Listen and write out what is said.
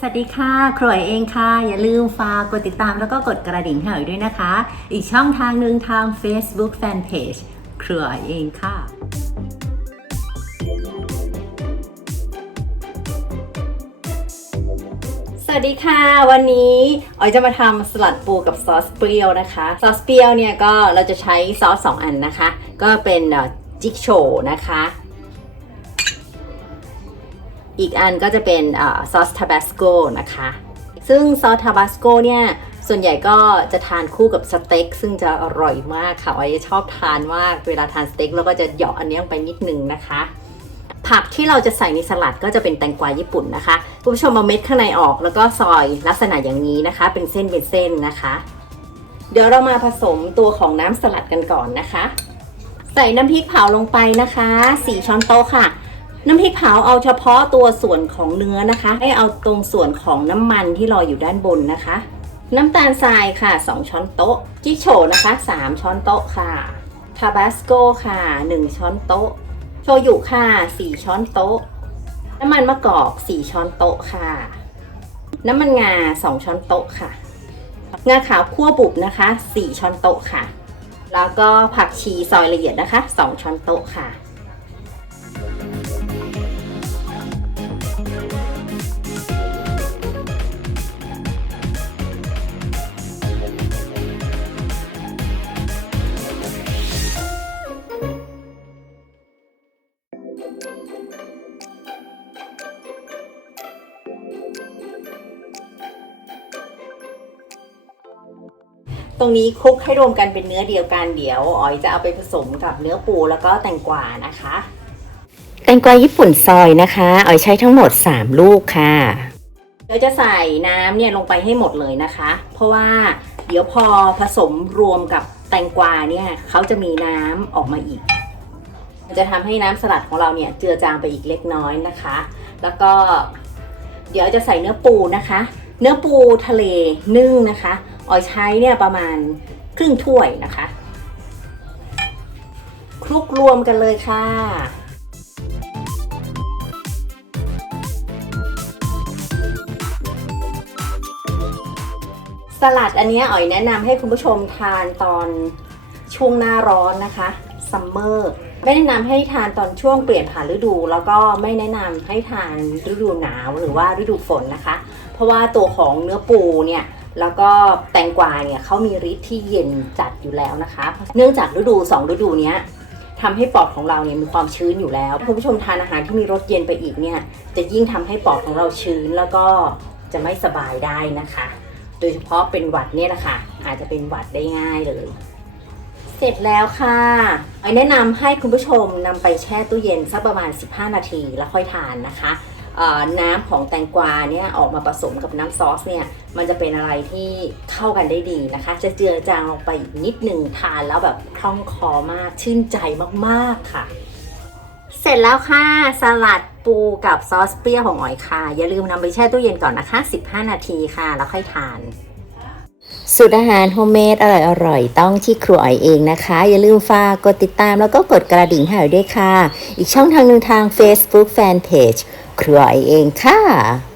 สวัสดีค่ะครัวเองค่ะ อย่าลืมฝากกดติดตามแล้วก็กดกระดิ่งให้หน่อยด้วยนะคะ อีกช่องทางหนึ่งทาง Facebook Fanpage ครัวเองค่ะ สวัสดีค่ะ วันนี้ออยจะมาทำสลัดปูกับซอสเปรี้ยวนะคะ ซอสเปรี้ยวเนี่ยก็เราจะใช้ซอสสองอันนะคะ ก็เป็นจิกโชนะคะ อีกอันก็จะเป็นซอสทาบาสโกนะคะ ซึ่งซอสทาบาสโกเนี่ยส่วนใหญ่ก็จะทานคู่กับสเต็กซึ่งจะอร่อยมากค่ะออยชอบทานมากเวลาทานสเต็กแล้วก็จะเหยาะอันนี้ลงไปนิดนึงนะคะ ผักที่เราจะใส่ในสลัดก็จะเป็นแตงกวาญี่ปุ่นนะคะคุณผู้ชมเอาเม็ดข้างในออกแล้วก็ซอยลักษณะอย่างนี้นะคะ เป็นเส้นเป็นเส้นนะคะ เดี๋ยวเรามาผสมตัวของน้ำสลัดกันก่อนนะคะ ใส่น้ำพริกเผาลงไปนะคะ 4 ช้อนโต๊ะค่ะ น้ำพริกเผาเอาเฉพาะตัวส่วนของเนื้อนะคะ ให้เอาตรงส่วนของน้ำมันที่ลอยอยู่ด้านบนนะคะ น้ำตาลทรายค่ะ 2 ช้อนโต๊ะ จิโฉนะคะ 3 ช้อนโต๊ะค่ะทาบาสโกค่ะ 1 ช้อนโต๊ะ โชยุค่ะ 4 ช้อนโต๊ะ น้ำมันมะกอก 4 ช้อนโต๊ะค่ะ น้ำมันงา 2 ช้อนโต๊ะค่ะ งาขาวคั่วบุบนะคะ 4 ช้อนโต๊ะค่ะ แล้วก็ผักชีซอยละเอียดนะคะ 2 ช้อนโต๊ะค่ะ ตรงนี้คลุกให้รวมกันเป็นเนื้อเดียวกันเดี๋ยวอ๋อยจะเอาไปผสมกับเนื้อปูแล้วก็แตงกวานะคะ แตงกวาญี่ปุ่นซอยนะคะออยใช้ทั้งหมด 3 ลูกค่ะเดี๋ยวจะใส่น้ำเนี่ยลงไปให้หมดเลยนะคะ เพราะว่าเดี๋ยวพอผสมรวมกับแตงกวาเนี่ยเขาจะมีน้ำออกมาอีก มันจะทำให้น้ำสลัดของเราเนี่ยเจือจางไปอีกเล็กน้อยนะคะ แล้วก็เดี๋ยวจะใส่เนื้อปูนะคะ เนื้อปูทะเลนึ่งนะคะออยใช้เนี่ยประมาณครึ่งถ้วยนะคะ คลุกรวมกันเลยค่ะสลัดอันนี้อ๋อยแนะนำให้คุณผู้ชมทานตอน ช่วงหน้าร้อนนะคะซัมเมอร์ไม่แนะนำให้ทานตอนช่วงเปลี่ยนผ่านฤดู แล้วก็ไม่แนะนำให้ทานฤดูหนาวหรือว่าฤดูฝนนะคะ เพราะว่าตัวของเนื้อปูเนี่ยแล้วก็แตงกวาเนี่ยเขามีฤทธิ์ที่เย็นจัดอยู่แล้วนะคะ เนื่องจากฤดูสองฤดูเนี้ยทำให้ปอดของเราเนี่ยมีความชื้นอยู่แล้วคุณผู้ชมทานอาหารที่มีรสเย็นไปอีกเนี่ยจะยิ่งทำให้ปอดของเราชื้นแล้วก็จะไม่สบายได้นะคะ โดยเฉพาะเป็นหวัดเนี่ยนะคะอาจจะเป็นหวัดได้ง่ายเลย เสร็จแล้วค่ะไอแนะนำให้คุณผู้ชมนำไปแช่ตู้เย็นสักประมาณ 15 นาทีแล้วค่อยทานนะคะน้ำของแตงกวาเนี่ยออกมาผสมกับน้ำซอสเนี่ยมันจะเป็นอะไรที่เข้ากันได้ดีนะคะ จะเจือจางลงไปอีกนิดหนึ่งทานแล้วแบบคล่องคอมากชื่นใจมากๆค่ะ เสร็จแล้วค่ะสลัดปูกับซอสเปรี้ยวของอ๋อยค่ะ อย่าลืมนำไปแช่ตู้เย็นก่อนนะคะ 15 นาทีค่ะ แล้วค่อยทาน สูตรอาหารโฮมเมดอร่อยๆต้องที่ครัวออยเองนะคะ อย่าลืมฝากกดติดตามแล้วก็กดกระดิ่งให้ออยด้วยค่ะ อีกช่องทางหนึ่งทาง Facebook Fanpage ครัวออยเองค่ะ